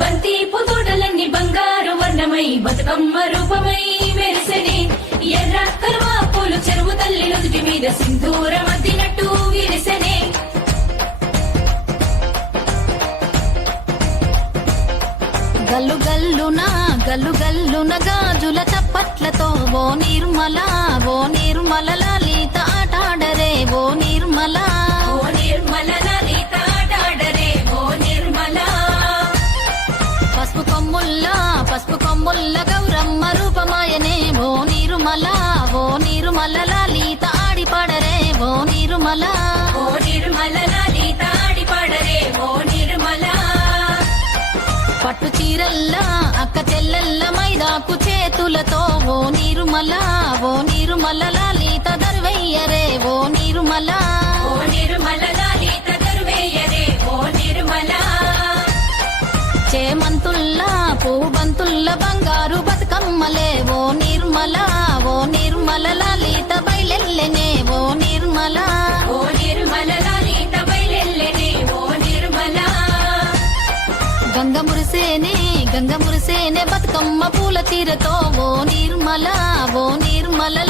బంతి పుతోటలన్నీ బంగారు వర్ణమై బతుకమ్మ రూపమై మెరిసెనే ఎర్ర కలువ పూలు చెరువు తల్లి నుదుటి మీద సింధూరం అద్దినట్టు విరిసెనే గల్లు గల్లున గాజుల చప్పట్లతో ఓ నిర్మల లలిత ఆటాడరే ఓ నిర్మల లలిత ఆటాడరే ఓ నిర్మల పసుపు కొమ్ముల్ల గౌరమ్మ రూపమాయనే ఓ నిర్మల లలిత ఆడిపాడరే ఓ నిర్మల లలిత ఆడిపాడరే ఓ నిర్మల పట్టు చీరల్లా అక్క చెల్లెల్ల మైదాకు చేతులతో ఓ నిర్మల లలిత దర్వయ్యరే ఓ నిర్మల లలిత దర్వయ్యరే ఓ నిర్మల చేమంతుల్లా పూబంతుల్ల బంగారు బతుకమ్మలే ఓ నిర్మల లలిత బయలెల్లెనే ఓ నిర్మల లలిత బయలెల్లెనే ఓ నిర్మల గంగ మురిసేనే బతుకమ్మ పూల చీరతో ఓ నిర్మల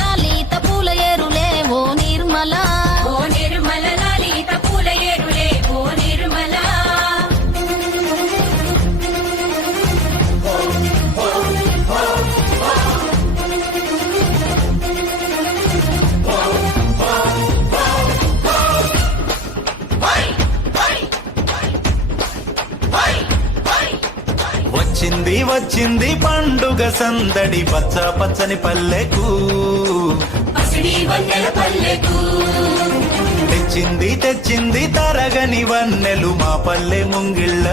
లలిత పూల ఏరులే ఓ నిర్మల లలిత పూల ఏరులే ఓ నిర్మల వచ్చింది పండుగ సందడి పచ్చ పచ్చని పల్లెకు పసిడి వన్నెల పల్లెకు తెచ్చింది తరగని వన్నెలు మా పల్లె ముంగిళ్ళ